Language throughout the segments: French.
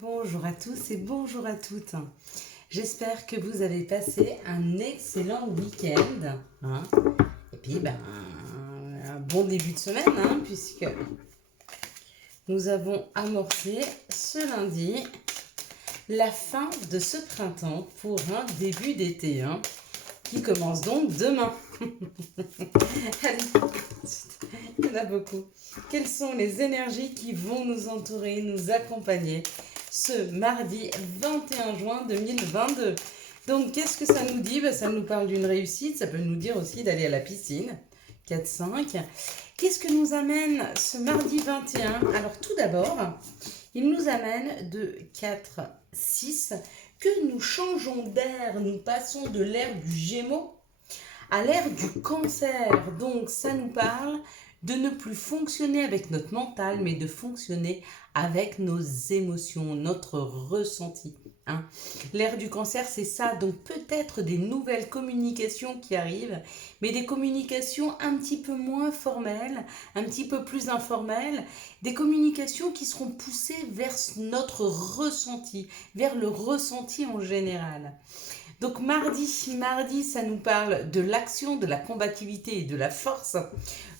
Bonjour à tous et bonjour à toutes. J'espère que vous avez passé un excellent week-end. Et puis, un bon début de semaine, puisque nous avons amorcé ce lundi la fin de ce printemps pour un début d'été, qui commence donc demain. Allez, il y en a beaucoup. Quelles sont les énergies qui vont nous entourer, nous accompagner ce mardi 21 juin 2022? Donc, qu'est-ce que ça nous dit? Ça nous parle d'une réussite, ça peut nous dire aussi d'aller à la piscine. 4-5. Qu'est-ce que nous amène ce mardi 21? Alors, tout d'abord, il nous amène de 4-6 que nous changeons d'air, nous passons de l'ère du Gémeaux à l'ère du Cancer. Donc, ça nous parle de ne plus fonctionner avec notre mental, mais de fonctionner avec nos émotions, notre ressenti. L'ère du Cancer, c'est ça. Donc, peut-être des nouvelles communications qui arrivent, mais des communications un petit peu moins formelles, un petit peu plus informelles, des communications qui seront poussées vers notre ressenti, vers le ressenti en général. Donc mardi, ça nous parle de l'action, de la combativité et de la force.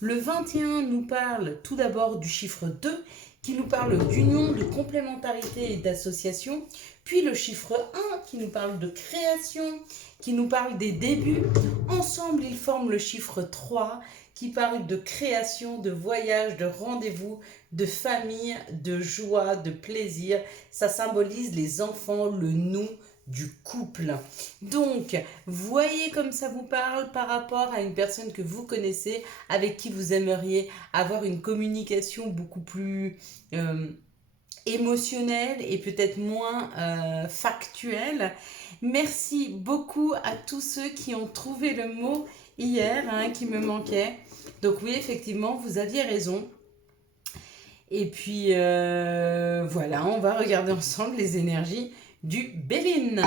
Le 21 nous parle tout d'abord du chiffre 2, qui nous parle d'union, de complémentarité et d'association. Puis le chiffre 1, qui nous parle de création, qui nous parle des débuts. Ensemble, ils forment le chiffre 3, qui parle de création, de voyage, de rendez-vous, de famille, de joie, de plaisir. Ça symbolise les enfants, le nous, du couple. Donc, voyez comme ça vous parle par rapport à une personne que vous connaissez, avec qui vous aimeriez avoir une communication beaucoup plus émotionnelle et peut-être moins factuelle. Merci beaucoup à tous ceux qui ont trouvé le mot hier, qui me manquait. Donc oui, effectivement, vous aviez raison. Et puis voilà, on va regarder ensemble les énergies du Béline.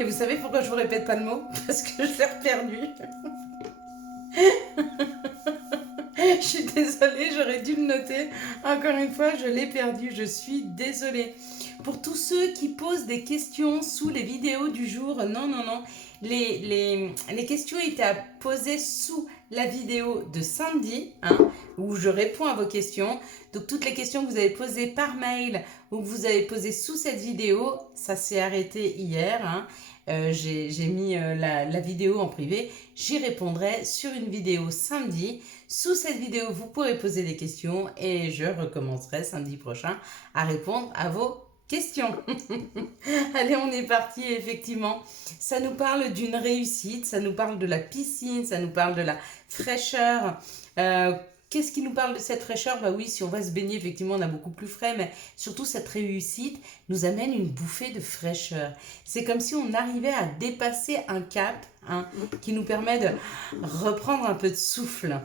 Et vous savez pourquoi je vous répète pas le mot? Parce que je l'ai perdu. Je suis désolée, j'aurais dû le noter. Encore une fois, je l'ai perdu, je suis désolée. Pour tous ceux qui posent des questions sous les vidéos du jour, non. Les questions étaient à poser sous la vidéo de samedi, où je réponds à vos questions. Donc toutes les questions que vous avez posées par mail ou que vous avez posées sous cette vidéo, ça s'est arrêté hier. J'ai mis la vidéo en privé. J'y répondrai sur une vidéo samedi. Sous cette vidéo, vous pourrez poser des questions et je recommencerai samedi prochain à répondre à vos questions. Allez, on est parti. Effectivement, ça nous parle d'une réussite, ça nous parle de la piscine, ça nous parle de la fraîcheur. Qu'est-ce qui nous parle de cette fraîcheur? Oui, si on va se baigner, effectivement, on a beaucoup plus frais, mais surtout cette réussite nous amène une bouffée de fraîcheur. C'est comme si on arrivait à dépasser un cap, qui nous permet de reprendre un peu de souffle.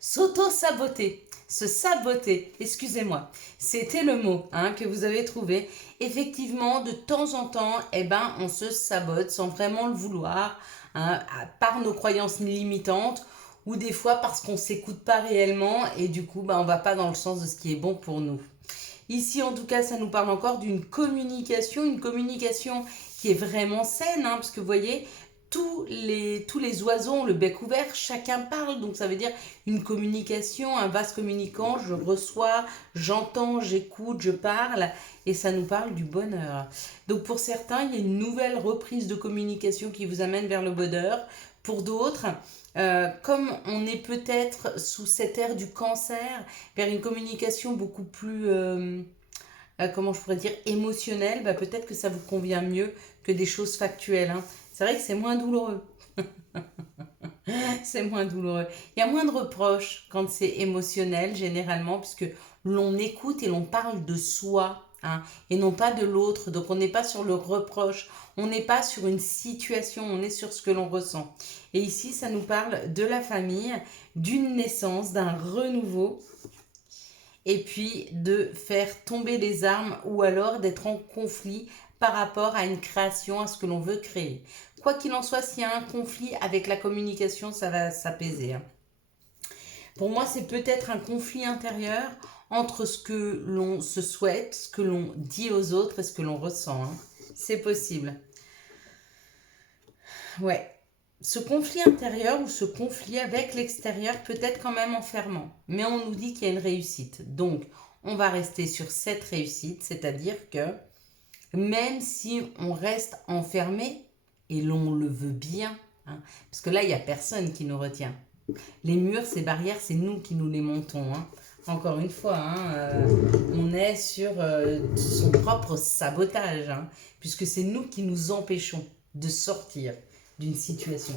S'auto-saboter, se saboter, excusez-moi, c'était le mot que vous avez trouvé. Effectivement, de temps en temps, on se sabote sans vraiment le vouloir, par nos croyances limitantes, ou des fois parce qu'on ne s'écoute pas réellement et du coup, on ne va pas dans le sens de ce qui est bon pour nous. Ici, en tout cas, ça nous parle encore d'une communication, une communication qui est vraiment saine, parce que vous voyez, tous les oiseaux ont le bec ouvert, chacun parle, donc ça veut dire une communication, un vase communicant, je reçois, j'entends, j'écoute, je parle, et ça nous parle du bonheur. Donc pour certains, il y a une nouvelle reprise de communication qui vous amène vers le bonheur. Pour d'autres, comme on est peut-être sous cette ère du Cancer, vers une communication beaucoup plus, comment je pourrais dire, émotionnelle, peut-être que ça vous convient mieux que des choses factuelles. C'est vrai que c'est moins douloureux. C'est moins douloureux. Il y a moins de reproches quand c'est émotionnel, généralement, puisque l'on écoute et l'on parle de soi, et non pas de l'autre. Donc on n'est pas sur le reproche, on n'est pas sur une situation, on est sur ce que l'on ressent. Et ici, ça nous parle de la famille, d'une naissance, d'un renouveau, et puis de faire tomber les armes ou alors d'être en conflit par rapport à une création, à ce que l'on veut créer. quoi qu'il en soit, s'il y a un conflit avec la communication, ça va s'apaiser. Hein. Pour moi, c'est peut-être un conflit intérieur entre ce que l'on se souhaite, ce que l'on dit aux autres et ce que l'on ressent. Hein. C'est possible. Ouais. Ce conflit intérieur ou ce conflit avec l'extérieur peut être quand même enfermant. Mais on nous dit qu'il y a une réussite. Donc, on va rester sur cette réussite, c'est-à-dire que même si on reste enfermé, et l'on le veut bien, hein, parce que là, il n'y a personne qui nous retient. Les murs, ces barrières, c'est nous qui nous les montons. Hein. Encore une fois, hein, on est sur son propre sabotage, hein, puisque c'est nous qui nous empêchons de sortir d'une situation.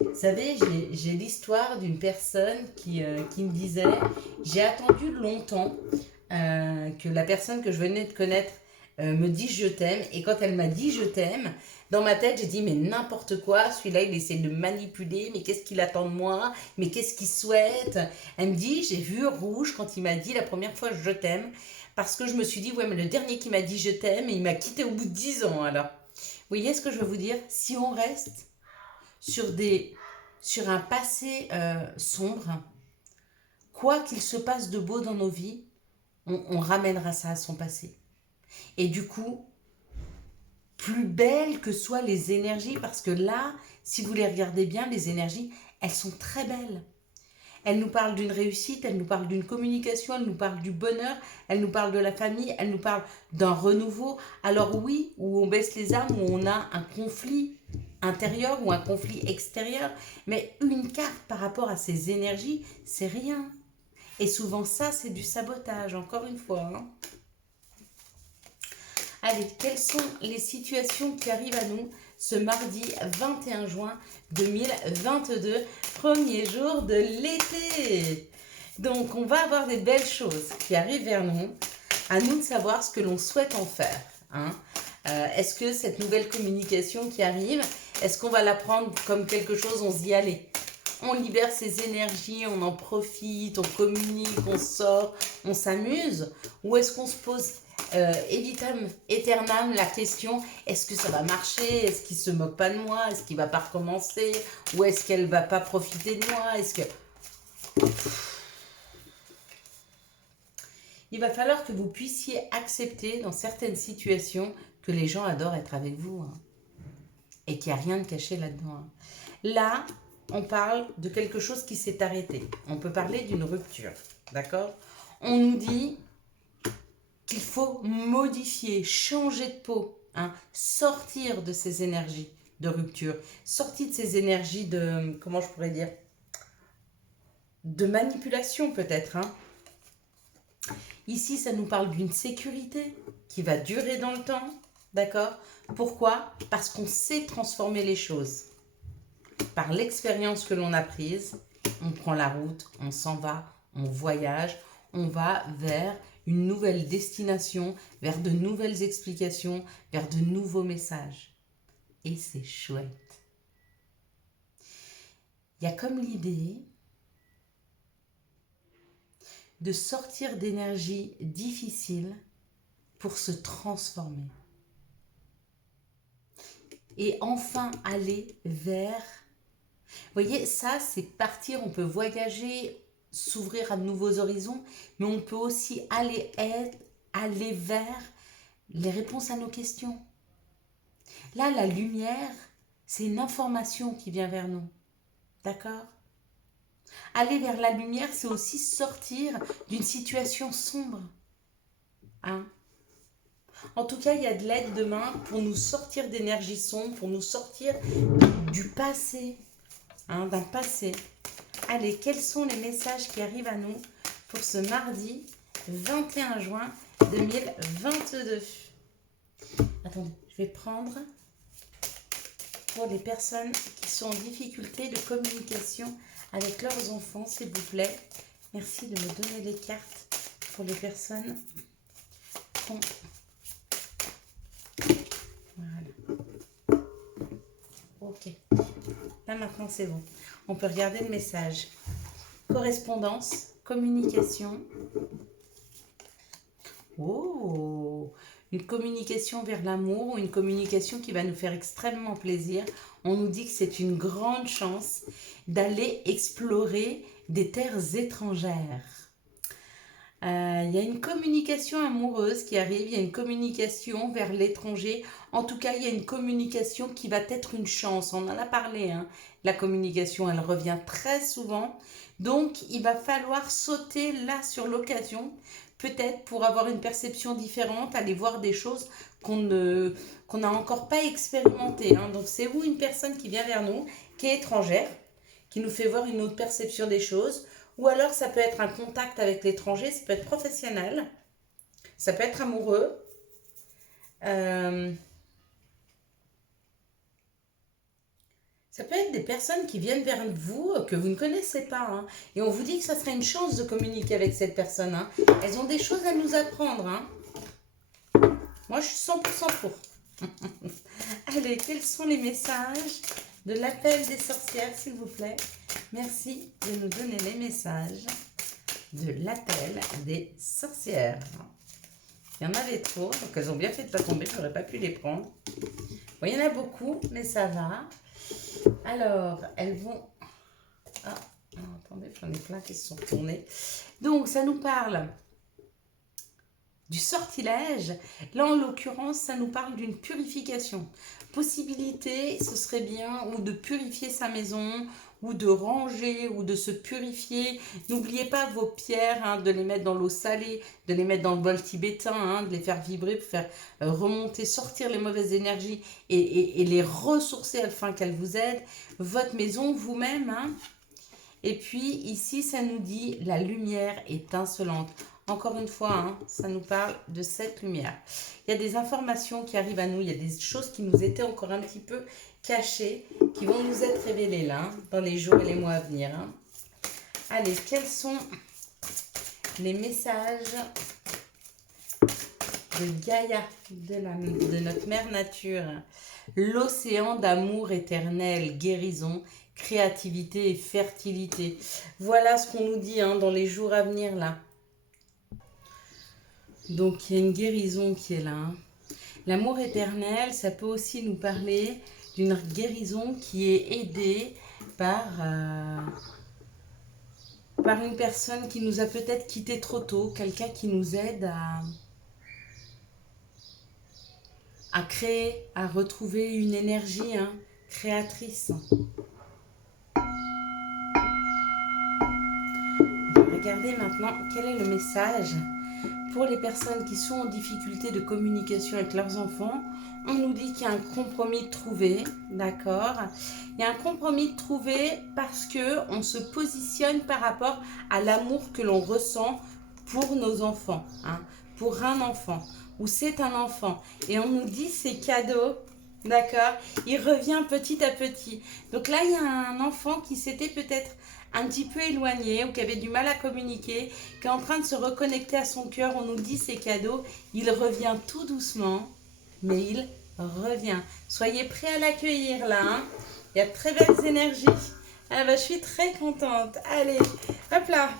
Vous savez, j'ai l'histoire d'une personne qui me disait, j'ai attendu longtemps que la personne que je venais de connaître me dise je t'aime, et quand elle m'a dit je t'aime, dans ma tête j'ai dit mais n'importe quoi, celui-là il essaie de me manipuler, mais qu'est-ce qu'il attend de moi, mais qu'est-ce qu'il souhaite. Elle me dit j'ai vu rouge quand il m'a dit la première fois je t'aime, parce que je me suis dit ouais mais le dernier qui m'a dit je t'aime, il m'a quitté au bout de 10 ans alors. Vous voyez ce que je veux vous dire? Si on reste sur un passé sombre, quoi qu'il se passe de beau dans nos vies, on ramènera ça à son passé. Et du coup, plus belles que soient les énergies, parce que là, si vous les regardez bien, les énergies, elles sont très belles. Elles nous parlent d'une réussite, elles nous parlent d'une communication, elles nous parlent du bonheur, elles nous parlent de la famille, elles nous parlent d'un renouveau. Alors oui, où on baisse les armes, où on a un conflit intérieur ou un conflit extérieur, mais une carte par rapport à ces énergies, c'est rien. Et souvent ça, c'est du sabotage, encore une fois. Hein. Allez, quelles sont les situations qui arrivent à nous ce mardi 21 juin 2022, premier jour de l'été. Donc, on va avoir des belles choses qui arrivent vers nous. À nous de savoir ce que l'on souhaite en faire. Hein. Est-ce que cette nouvelle communication qui arrive, est-ce qu'on va la prendre comme quelque chose, on se dit allez, on libère ses énergies, on en profite, on communique, on sort, on s'amuse? Ou est-ce qu'on se pose editam aeternam la question, est-ce que ça va marcher? Est-ce qu'il se moque pas de moi? Est-ce qu'il va pas recommencer? Ou est-ce qu'elle va pas profiter de moi? Est-ce que... Il va falloir que vous puissiez accepter dans certaines situations que les gens adorent être avec vous. Hein, et qu'il n'y a rien de caché là-dedans. Hein. Là, on parle de quelque chose qui s'est arrêté. On peut parler d'une rupture. D'accord? On nous dit qu'il faut modifier, changer de peau, hein, sortir de ces énergies de rupture, sortir de ces énergies de, comment je pourrais dire, de manipulation peut-être. Hein. Ici, ça nous parle d'une sécurité qui va durer dans le temps, d'accord? Pourquoi? Parce qu'on sait transformer les choses. Par l'expérience que l'on a prise, on prend la route, on s'en va, on voyage, on va vers une nouvelle destination, vers de nouvelles explications, vers de nouveaux messages. Et c'est chouette. Il y a comme l'idée de sortir d'énergie difficile pour se transformer. Et enfin aller vers... Vous voyez, ça c'est partir, on peut voyager, s'ouvrir à de nouveaux horizons, mais on peut aussi aller vers les réponses à nos questions. Là, la lumière, c'est une information qui vient vers nous. D'accord? Aller vers la lumière, c'est aussi sortir d'une situation sombre. Hein? En tout cas, il y a de l'aide demain pour nous sortir d'énergie sombre, pour nous sortir du passé, hein, d'un passé. Allez, quels sont les messages qui arrivent à nous pour ce mardi 21 juin 2022? Attendez, je vais prendre pour les personnes qui sont en difficulté de communication avec leurs enfants, s'il vous plaît. Merci de me donner les cartes pour les personnes qui ont... Voilà. Ok. Là, maintenant, c'est bon. On peut regarder le message. Correspondance, communication. Oh, une communication vers l'amour ou une communication qui va nous faire extrêmement plaisir. On nous dit que c'est une grande chance d'aller explorer des terres étrangères. Il y a une communication amoureuse qui arrive, il y a une communication vers l'étranger. En tout cas, il y a une communication qui va être une chance. On en a parlé, hein. La communication, elle revient très souvent. Donc, il va falloir sauter là sur l'occasion, peut-être pour avoir une perception différente, aller voir des choses qu'on n'a encore pas expérimentées, hein. Donc, c'est ou une personne qui vient vers nous, qui est étrangère, qui nous fait voir une autre perception des choses. Ou alors, ça peut être un contact avec l'étranger, ça peut être professionnel, ça peut être amoureux. Ça peut être des personnes qui viennent vers vous, que vous ne connaissez pas, hein, et on vous dit que ça serait une chance de communiquer avec cette personne, hein. Elles ont des choses à nous apprendre, hein. Moi, je suis 100% pour. Allez, quels sont les messages de l'appel des sorcières, s'il vous plaît? Merci de nous donner les messages de l'appel des sorcières. Il y en avait trop, donc elles ont bien fait de ne pas tomber, je n'aurais pas pu les prendre. Bon, il y en a beaucoup, mais ça va. Alors, elles vont... Ah, attendez, j'en ai plein qui se sont tournés. Donc, ça nous parle du sortilège. Là, en l'occurrence, ça nous parle d'une purification. Possibilité, ce serait bien, ou de purifier sa maison, ou de ranger, ou de se purifier. N'oubliez pas vos pierres, hein, de les mettre dans l'eau salée, de les mettre dans le bol tibétain, hein, de les faire vibrer pour faire remonter, sortir les mauvaises énergies et les ressourcer afin qu'elles vous aident. Votre maison, vous-même, hein. Et puis ici, ça nous dit la lumière étincelante. Encore une fois, hein, ça nous parle de cette lumière. Il y a des informations qui arrivent à nous, il y a des choses qui nous étaient encore un petit peu cachées, qui vont nous être révélées là, hein, dans les jours et les mois à venir, hein. Allez, quels sont les messages de Gaïa, de notre mère nature? L'océan d'amour éternel, guérison, créativité et fertilité. Voilà ce qu'on nous dit, hein, dans les jours à venir là. Donc, il y a une guérison qui est là, hein. L'amour éternel, ça peut aussi nous parler d'une guérison qui est aidée par une personne qui nous a peut-être quitté trop tôt, quelqu'un qui nous aide à créer, à retrouver une énergie, hein, créatrice. Regardez maintenant quel est le message pour les personnes qui sont en difficulté de communication avec leurs enfants. On nous dit qu'il y a un compromis trouvé, d'accord? Il y a un compromis trouvé parce qu'on se positionne par rapport à l'amour que l'on ressent pour nos enfants, hein, pour un enfant, ou c'est un enfant. Et on nous dit c'est cadeau, d'accord? Il revient petit à petit. Donc là, il y a un enfant qui s'était peut-être un petit peu éloigné ou qui avait du mal à communiquer, qui est en train de se reconnecter à son cœur. On nous dit c'est cadeau. Il revient tout doucement, mais il revient. Soyez prêts à l'accueillir là, hein. Il y a de très belles énergies. Ah bah, je suis très contente. Allez, hop là.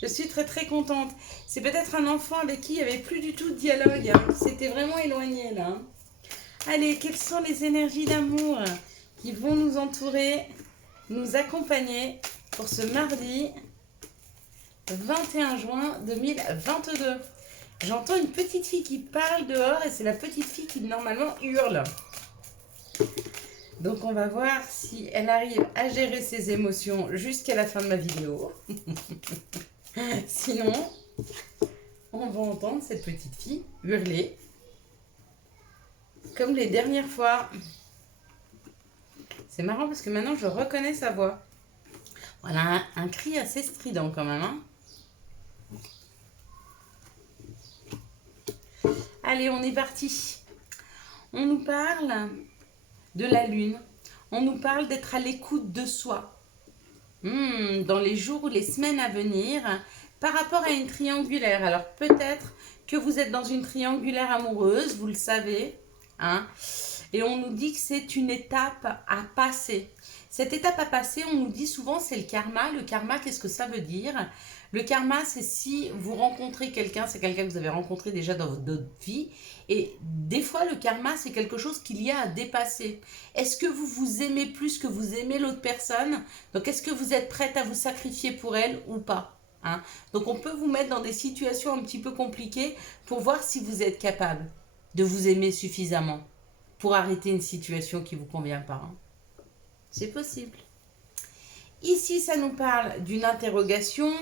Je suis très très contente. C'est peut-être un enfant avec qui il n'y avait plus du tout de dialogue, hein, qui s'était vraiment éloigné là, hein. Allez, quelles sont les énergies d'amour qui vont nous entourer, nous accompagner pour ce mardi 21 juin 2022. J'entends une petite fille qui parle dehors et c'est la petite fille qui normalement hurle. Donc on va voir si elle arrive à gérer ses émotions jusqu'à la fin de ma vidéo. Sinon, on va entendre cette petite fille hurler comme les dernières fois. C'est marrant parce que maintenant je reconnais sa voix. Voilà, un cri assez strident quand même, hein. Allez, on est parti. On nous parle de la lune. On nous parle d'être à l'écoute de soi. Dans les jours ou les semaines à venir, par rapport à une triangulaire. Alors peut-être que vous êtes dans une triangulaire amoureuse, vous le savez, hein. Et on nous dit que c'est une étape à passer. Cette étape à passer, on nous dit souvent, c'est le karma. Le karma, qu'est-ce que ça veut dire? Le karma, c'est si vous rencontrez quelqu'un, c'est quelqu'un que vous avez rencontré déjà dans votre vie. Et des fois, le karma, c'est quelque chose qu'il y a à dépasser. Est-ce que vous vous aimez plus que vous aimez l'autre personne? Donc, est-ce que vous êtes prête à vous sacrifier pour elle ou pas? Hein? Donc, on peut vous mettre dans des situations un petit peu compliquées pour voir si vous êtes capable de vous aimer suffisamment pour arrêter une situation qui ne vous convient pas. Hein? C'est possible. Ici, ça nous parle d'une interrogation,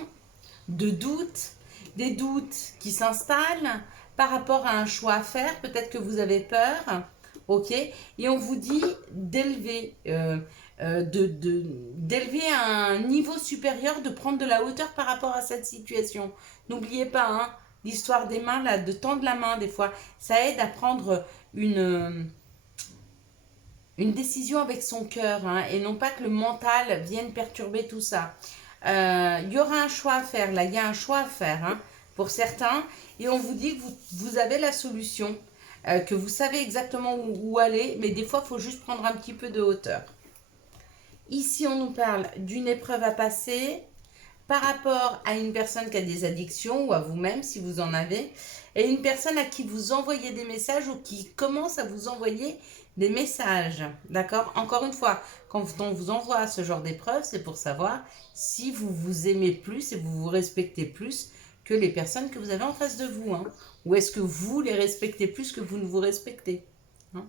de doutes, des doutes qui s'installent par rapport à un choix à faire. Peut-être que vous avez peur, ok? Et on vous dit d'élever d'élever à un niveau supérieur, de prendre de la hauteur par rapport à cette situation. N'oubliez pas, hein, l'histoire des mains, là, de tendre la main des fois, ça aide à prendre une décision avec son cœur, hein, et non pas que le mental vienne perturber tout ça. Il y aura un choix à faire, là, il y a un choix à faire, hein, pour certains, et on vous dit que vous avez la solution, que vous savez exactement où aller, mais des fois, il faut juste prendre un petit peu de hauteur. Ici, on nous parle d'une épreuve à passer par rapport à une personne qui a des addictions, ou à vous-même si vous en avez, et une personne à qui vous envoyez des messages ou qui commence à vous envoyer des messages, d'accord? Encore une fois, quand on vous envoie ce genre d'épreuve, c'est pour savoir si vous vous aimez plus et vous vous respectez plus que les personnes que vous avez en face de vous, hein? Ou est-ce que vous les respectez plus que vous ne vous respectez, hein?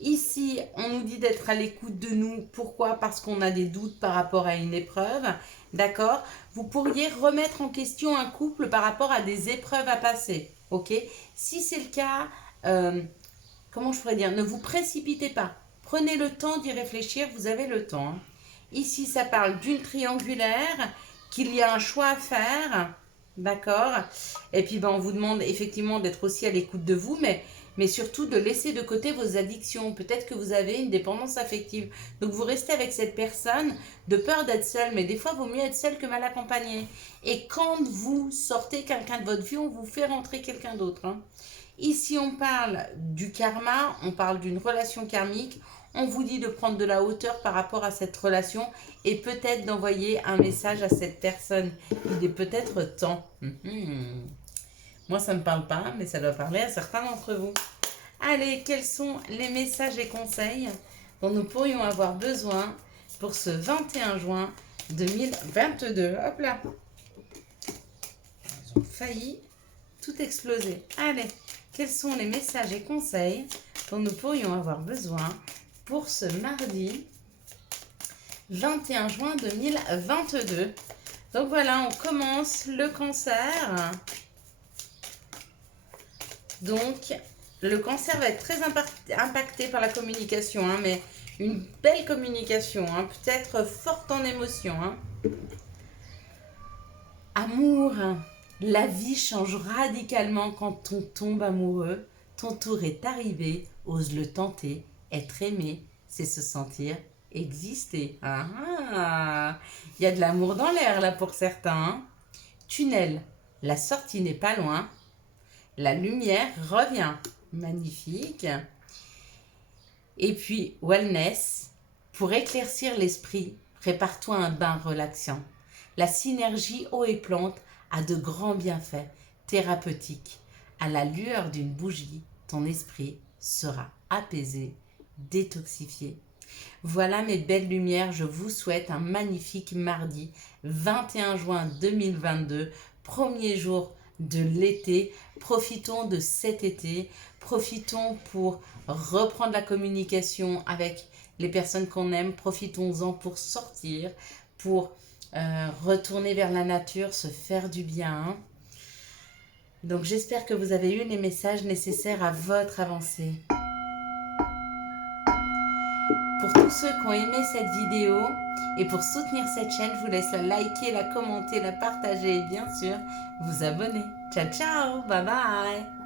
Ici, on nous dit d'être à l'écoute de nous. Pourquoi? Parce qu'on a des doutes par rapport à une épreuve, d'accord? Vous pourriez remettre en question un couple par rapport à des épreuves à passer, ok? Si c'est le cas, comment je pourrais dire? Ne vous précipitez pas. Prenez le temps d'y réfléchir, vous avez le temps, hein. Ici, ça parle d'une triangulaire, qu'il y a un choix à faire, d'accord? Et puis, on vous demande effectivement d'être aussi à l'écoute de vous, mais surtout de laisser de côté vos addictions. Peut-être que vous avez une dépendance affective. Donc, vous restez avec cette personne de peur d'être seul, mais des fois, il vaut mieux être seul que mal accompagné. Et quand vous sortez quelqu'un de votre vie, on vous fait rentrer quelqu'un d'autre, hein. Ici, on parle du karma, on parle d'une relation karmique. On vous dit de prendre de la hauteur par rapport à cette relation et peut-être d'envoyer un message à cette personne. Il est peut-être temps. Moi, ça ne me parle pas, mais ça doit parler à certains d'entre vous. Allez, quels sont les messages et conseils dont nous pourrions avoir besoin pour ce 21 juin 2022? Hop là! Ils ont failli tout exploser. Allez, quels sont les messages et conseils dont nous pourrions avoir besoin pour ce mardi 21 juin 2022? Donc voilà, on commence le cancer. Donc, le cancer va être très impacté par la communication, hein, mais une belle communication, hein, peut-être forte en émotion, hein. Amour, la vie change radicalement quand on tombe amoureux. Ton tour est arrivé, ose le tenter. Être aimé, c'est se sentir exister. Il y a de l'amour dans l'air là pour certains, hein. Tunnel, la sortie n'est pas loin. La lumière revient. Magnifique. Et puis, wellness. Pour éclaircir l'esprit, prépare-toi un bain relaxant. La synergie eau et plante a de grands bienfaits thérapeutiques. À la lueur d'une bougie, ton esprit sera apaisé, détoxifié. Voilà mes belles lumières, je vous souhaite un magnifique mardi 21 juin 2022, premier jour de l'été. Profitons de cet été, profitons pour reprendre la communication avec les personnes qu'on aime, profitons-en pour sortir, pour retourner vers la nature, se faire du bien. Donc j'espère que vous avez eu les messages nécessaires à votre avancée. Pour tous ceux qui ont aimé cette vidéo et pour soutenir cette chaîne, je vous laisse la liker, la commenter, la partager et bien sûr vous abonner. Ciao ciao, bye bye.